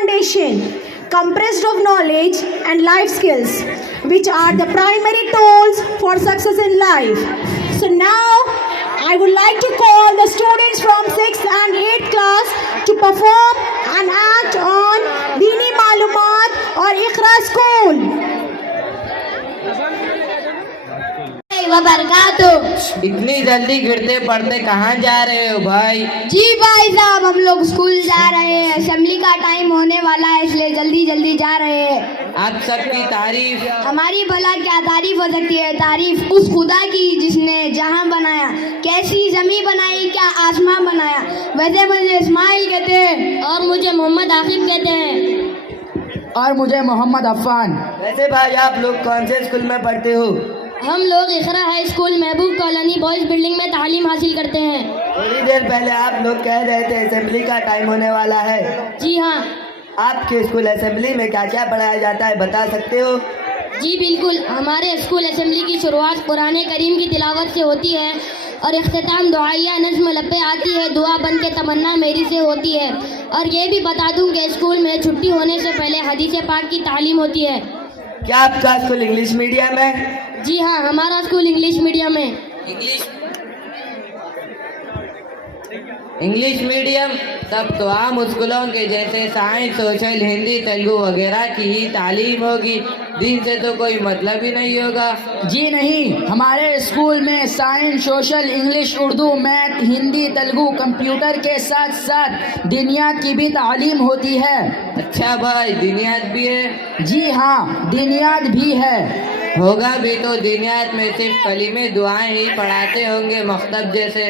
foundation comprised of knowledge and life skills, which are the primary tools for success in life. So now, I would like to call the students from 6th and 8th class to perform and act on Dini Malumat or Iqra School. इतनी जल्दी गिरते पड़ते कहाँ जा रहे हो भाई? जी भाई साहब, हम लोग स्कूल जा रहे हैं। असेंबली का टाइम होने वाला है, इसलिए जल्दी जल्दी जा रहे हैं। आप सबकी तारीफ। हमारी भला क्या तारीफ हो सकती है? तारीफ उस खुदा की जिसने जहां बनाया, कैसी जमीन बनाई, क्या आसमान बनाया। वैसे मुझे इस्माइल कहते हैं और मुझे मोहम्मद आकिब कहते हैं और मुझे मोहम्मद अफ़ान। वैसे भाई आप लोग कौन से स्कूल में पढ़ते हो? हम लोग इकरा हाई स्कूल महबूब कॉलोनी बॉयज बिल्डिंग में तालीम हासिल करते हैं। थोड़ी देर पहले आप लोग कह रहे थे असेंबली का टाइम होने वाला है। जी हाँ। आपके स्कूल असेंबली में क्या क्या पढ़ाया जाता है, बता सकते हो? जी बिल्कुल, हमारे स्कूल असेंबली की शुरुआत कुरान करीम की तिलावत से होती है और इख्तिताम दुआया नज़्म लब्बे आती है, दुआ बन के तमन्ना मेरी से होती है। और ये भी बता दूं कि स्कूल में छुट्टी होने से पहले हदीस पाक की तालीम होती है। क्या आपका स्कूल इंग्लिश मीडियम है? जी हाँ, हमारा स्कूल इंग्लिश मीडियम है। English medium? तब तो आम स्कूलों के जैसे साइंस, सोशल, हिंदी, तेलुगु वगैरह की ही तालीम होगी। दीन से तो कोई मतलब ही नहीं होगा। जी नहीं, हमारे स्कूल में science, social, English, Urdu, math, Hindi, Telugu, computer के साथ साथ दीनियात की भी तालीम होती है। अच्छा भाई, दीनियात भी है? जी हाँ, दीनियात भी है। होगा भी तो दीनियात में सिर्फ कलीमे दुआएं ही पढ़ाते होंगे मख्तब जैसे।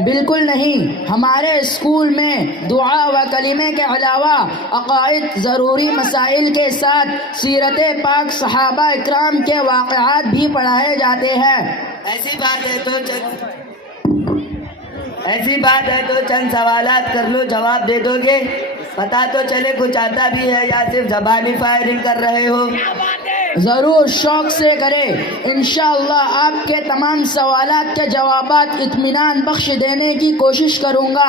बिल्कुल नहीं, हमारे स्कूल में दुआ व कलीमे के अलावा अक़ाइद, ज़रूरी मसाइल के साथ सीरत पाक, सहाबा इकराम के वाक़यात भी पढ़ाए जाते हैं। ऐसी बात है तो चंद सवालात कर लो, जवाब दे दोगे? पता तो चले कुछ आता भी है या सिर्फ ज़बानी फायरिंग कर रहे हो। ज़रूर, शौक़ से करें। इंशाअल्लाह आपके तमाम सवालात के जवाबात इत्मीनान बख्श देने की कोशिश करूँगा।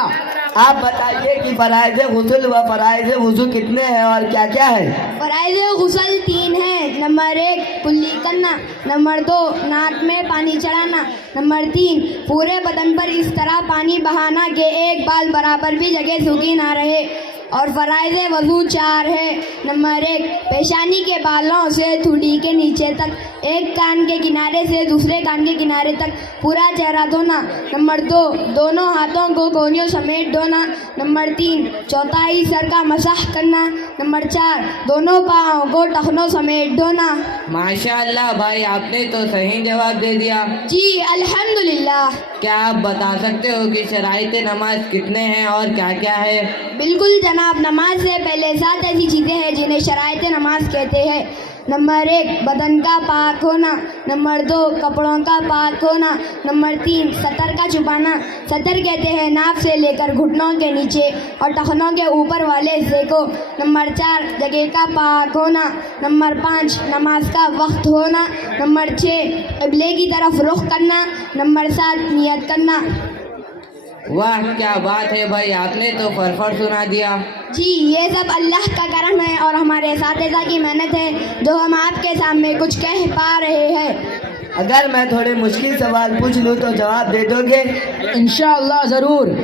आप बताइए कि फ़राइज़ गुस्ल व फ़राइज़ वुज़ू कितने हैं और क्या क्या है? फ़राइज़ गुस्ल 3 है। नंबर 1 कुल्ली करना, नंबर 2 नाक में पानी चढ़ाना, नंबर 3 पूरे बदन पर इस तरह पानी बहाना कि एक बाल बराबर भी जगह सूखी ना रहे। और फ़राइज़ वज़ू 4 है। नंबर 1 पेशानी के बालों से ठुडी के नीचे तक, एक कान के किनारे से दूसरे कान के किनारे तक पूरा चेहरा धोना। नंबर 2 दोनों हाथों को कोहनियों समेत धोना। नंबर 3 चौथाई सर का मसाह करना। नंबर 4 दोनों पाँवों को टखनों समेत धोना। माशाअल्लाह भाई, आपने तो सही जवाब दे दिया। जी अल्हम्दुलिल्लाह। क्या आप बता सकते हो कि शराइत नमाज कितने हैं और क्या क्या है? बिल्कुल जनाब, नमाज से पहले 7 ऐसी चीज़ें हैं जिन्हें शराइत नमाज कहते हैं। नंबर 1 बदन का पाक होना, नंबर 2 कपड़ों का पाक होना, नंबर 3 सतर का छुपाना। सतर कहते हैं नाक से लेकर घुटनों के नीचे और टखनों के ऊपर वाले हिस्से को। नंबर 4 जगह का पाक होना, नंबर 5 नमाज का वक्त होना, नंबर 6 क़िबले की तरफ रुख करना, नंबर 7 नियत करना। वाह, क्या बात है भाई, आपने तो फरफर सुना दिया। जी, ये सब अल्लाह का करम है और हमारे असातिज़ा की मेहनत है जो हम आपके सामने कुछ कह पा रहे हैं। अगर मैं थोड़े मुश्किल सवाल पूछ लूँ तो जवाब दे दोगे? इंशाअल्लाह ज़रूर।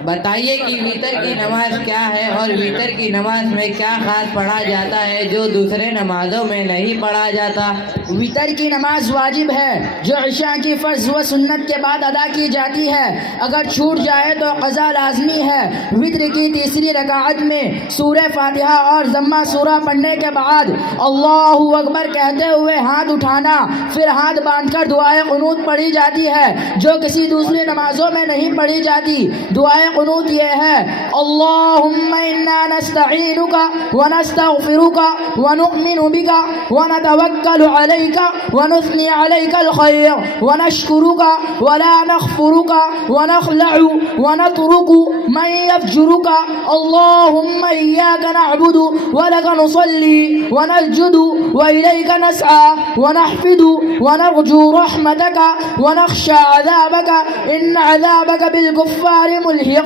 बताइए कि वितर की नमाज क्या है और वितर की नमाज में क्या खास पढ़ा जाता है जो दूसरे नमाजों में नहीं पढ़ा जाता? वितर की नमाज वाजिब है जो इशा की फ़र्ज़ व सुन्नत के बाद अदा की जाती है। अगर छूट जाए तो क़ज़ा लाज़मी है। वितर की तीसरी रकाअत में सूरह फातिहा और ज़म्मा सूरा पढ़ने के बाद अल्लाहु अकबर कहते हुए हाथ उठाना, फिर हाथ बांधकर दुआए क़ुनूत पढ़ी जाती है जो किसी दूसरी नमाजों में नहीं पढ़ी जाती। दुआए क़ुनूत ये है, अल्लाहुम्मा इन्ना नस्तईनुका व नस्तग़फिरुका व नुअमिनु बिका व नतवक्कलु अलैका व नुस्नी अलैकल खैर व नशकुरुका व ला नग़फिरुका व नख़लअु व नतरुकु मन यफ़जुरुका। अल्लाहुम्मा इय्याका नअबुदु व लका नुसल्ली व नस्जुदु व इलैका नसआ व नहफ़िदु व नरजू रहमतका व नख़शा अज़ाबका इन्न अज़ाबका बिल कुफ़्फ़ारि मुल्हिक़।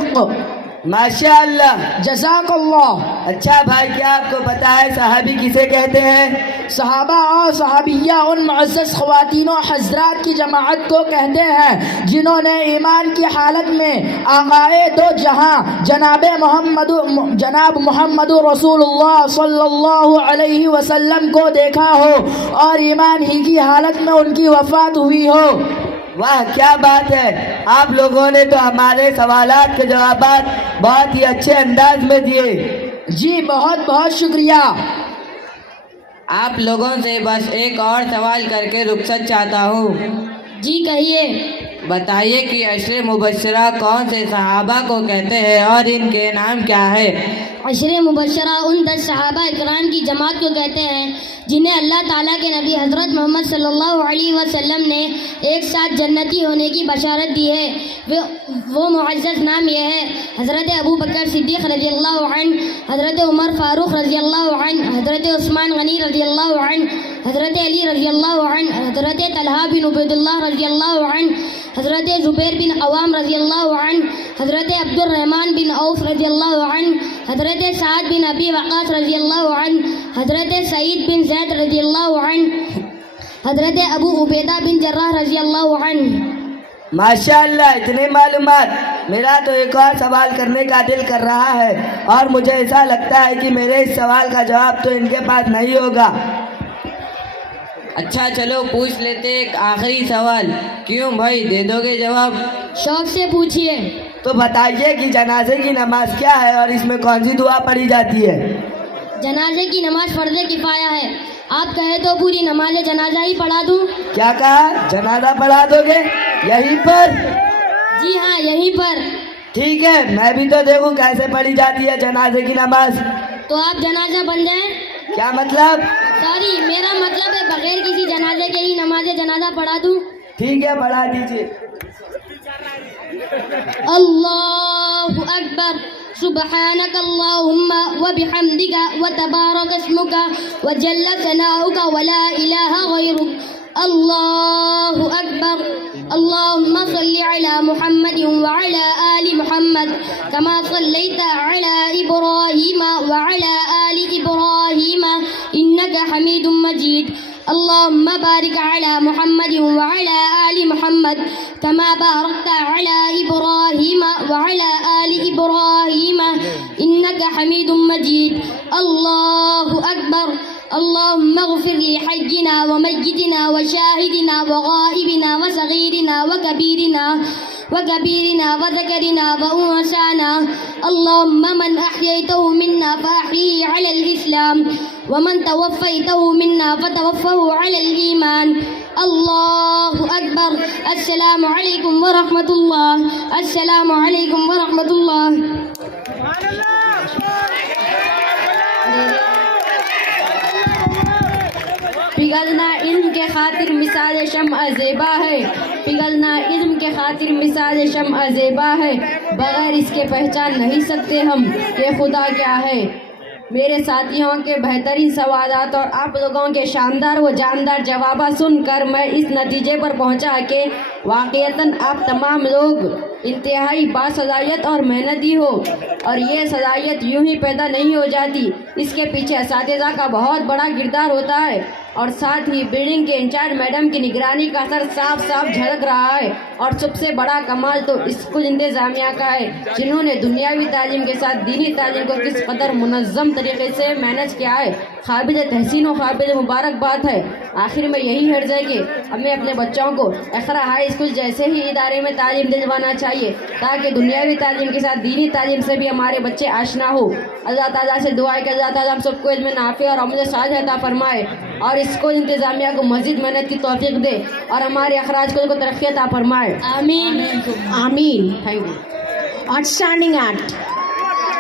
माशा अल्लाह। जज़ाकल्लाह। अच्छा भाई, क्या आपको पता है सहाबी किसे कहते हैं? सहाबा और सहाबिया उन मुअज़्ज़ज़ ख़वातीन और हज़रात की जमाअत को कहते हैं जिन्होंने ईमान की हालत में आक़ाए दो जहां जनाब मोहम्मद रसूलुल्लाह सल्लल्लाहु अलैहि वसल्लम को देखा हो और ईमान ही की हालत में उनकी वफ़ात हुई हो। वाह, क्या बात है। आप लोगों ने तो हमारे सवालात के जवाबात बहुत ही अच्छे अंदाज में दिए। जी बहुत बहुत शुक्रिया। आप लोगों से बस एक और सवाल करके रुखसत चाहता हूँ। जी कहिए। बताइए कि अशरे मुबश्शरा कौन से सहाबा को कहते हैं और इनके नाम क्या है? अशरे मुबश्शरा उन 10 सहाबा इकराम की जमात को कहते हैं जिन्हें अल्लाह ताला के नबी हज़रत मोहम्मद सल्लल्लाहु अलैहि वसल्लम ने एक साथ जन्नती होने की बशारत दी है। वो मुअज़्ज़ज़ नाम ये है: हज़रत अबू बकर सिद्दीक़ रज़ियल्लाहु अन्हु, हज़रत उमर फ़ारूक़ रज़ियल्लाहु अन्हु, हज़रत उस्मान गनी रज़ियल्लाहु अन्हु, हज़रत अली रज़ियल्लाहु अन्हु, हज़रत तलहा बिन उबैदुल्लाह रज़ियल्लाहु अन्हु, हज़रत ज़ुबैर बिन अवाम रज़ियल्लाहु अन्हु, हज़रत अब्दुर्रहमान बिन औफ़ रज़ियल्लाहु अन्हु, हज़रत साद बिन अबी वक़ास रज़ियल्लाहु अन्हु, हज़रत सईद बिन ज़ैद रज़ियल्लाहु अन्हु, हज़रत अबू उबैदा बिन जर्राह रज़ियल्लाहु अन्हु। माशाअल्लाह, इतने मालूमात। मेरा तो एक और सवाल करने का दिल कर रहा है और मुझे ऐसा लगता है कि मेरे इस सवाल का जवाब तो इनके पास नहीं होगा। अच्छा चलो पूछ लेते एक आखिरी सवाल। क्यों भाई, दे दोगे जवाब? शौक से पूछिए। तो बताइए कि जनाजे की नमाज क्या है और इसमें कौन सी दुआ पढ़ी जाती है? जनाजे की नमाज फ़र्ज़ किफ़ाया है। आप कहे तो पूरी नमाज जनाजा ही पढ़ा दूँ? क्या कहा? जनाजा पढ़ा दोगे यहीं पर? जी हाँ, यहीं पर। ठीक है, मैं भी तो देखूं कैसे पढ़ी जाती है जनाजे की नमाज। तो आप जनाजा बन जाएं। क्या मतलब? सॉरी, मेरा मतलब है बगैर किसी जनाजे के ही नमाज जनाजा पढ़ा दूँ? ठीक है, पढ़ा दीजिए। अल्लाहु अकबर, सुब्हानक अल्लाहुम्मा व बिहम्दिका व तबारक अस्मुका व जल्ल सनाउका व ला इलाहा गैरुक। अल्लाहु अकबर। अल्लाहुम्मा सल्लि अला मुहम्मद व अला आलि मुहम्मद कमा सल्लैता अला इब्राहीम व अला आलि इब्राहीम इन्नका हमीदुम मजीद। अल्लाहुम्मा बारिक अला मुहम्मद व अला आलि मुहम्मद कमा बारकता अला इब्राहीम व अला आलि इब्राहीम इन्नका हमीदुम मजीद। अल्लाहु अकबर। अल्लाहुम्मा इग़फिर ली हय्यिना व मय्यितिना व शाहिदिना व गाइबिना व सगीरिना व कबीरिना व ज़करिना व उन्साना। अल्लाहुम्मा मन अहयैतहु मिन्ना फ़अहयिही अलल इस्लाम व मन तवफ़्फ़ैतहु मिन्ना फ़तवफ़्फ़हु अलल ईमान। अल्लाहु अकबर। अस्सलामु अलैकुम व रहमतुल्लाह। अस्सलामु अलैकुम व रहमतुल्लाह। पिघलना इल्म के खातिर मिसाल शम्अ ज़ेबा है। पिघलना इल्म के खातिर मिसाल शम्अ ज़ेबा है। बगैर इसके पहचान नहीं सकते हम कि खुदा क्या है। मेरे साथियों के बेहतरीन सवालात और आप लोगों के शानदार व जानदार जवाब सुनकर मैं इस नतीजे पर पहुंचा कि वाक़ईतन आप तमाम लोग इंतहाई बासलाहियत और मेहनती हो और ये सलाहियत यूं ही पैदा नहीं हो जाती। इसके पीछे असातिज़ा का बहुत बड़ा किरदार होता है और साथ ही बिल्डिंग के इंचार्ज मैडम की निगरानी का असर साफ साफ झलक रहा है। और सबसे बड़ा कमाल तो स्कूल इंतज़ामिया का है जिन्होंने दुनियावी तालीम के साथ दीनी तालीम को किस कदर मुनज़्ज़म तरीके से मैनेज किया है। काबिल तहसीन और काबिल मुबारकबाद है। आखिर में यही हर्ज है कि हमें अपने बच्चों को इक़रा हाई स्कूल जैसे ही इदारे में तालीम दिलवाना चाहिए ताकि दुनियावी तालीम के साथ दीनी तालीम से भी हमारे बच्चे आशना हो। अल्लाह ताला से दुआ है कि अल्लाह ताला हम सबको इल्म नाफ़े और अमल सालिह अता फरमाए और स्कूल इंतज़ामिया को मज़ीद मेहनत की तौफ़ीक़ दे और हमारे अखराज को तरक्की अता फरमाए। आमीन आमीन। Thank you. Outstanding act.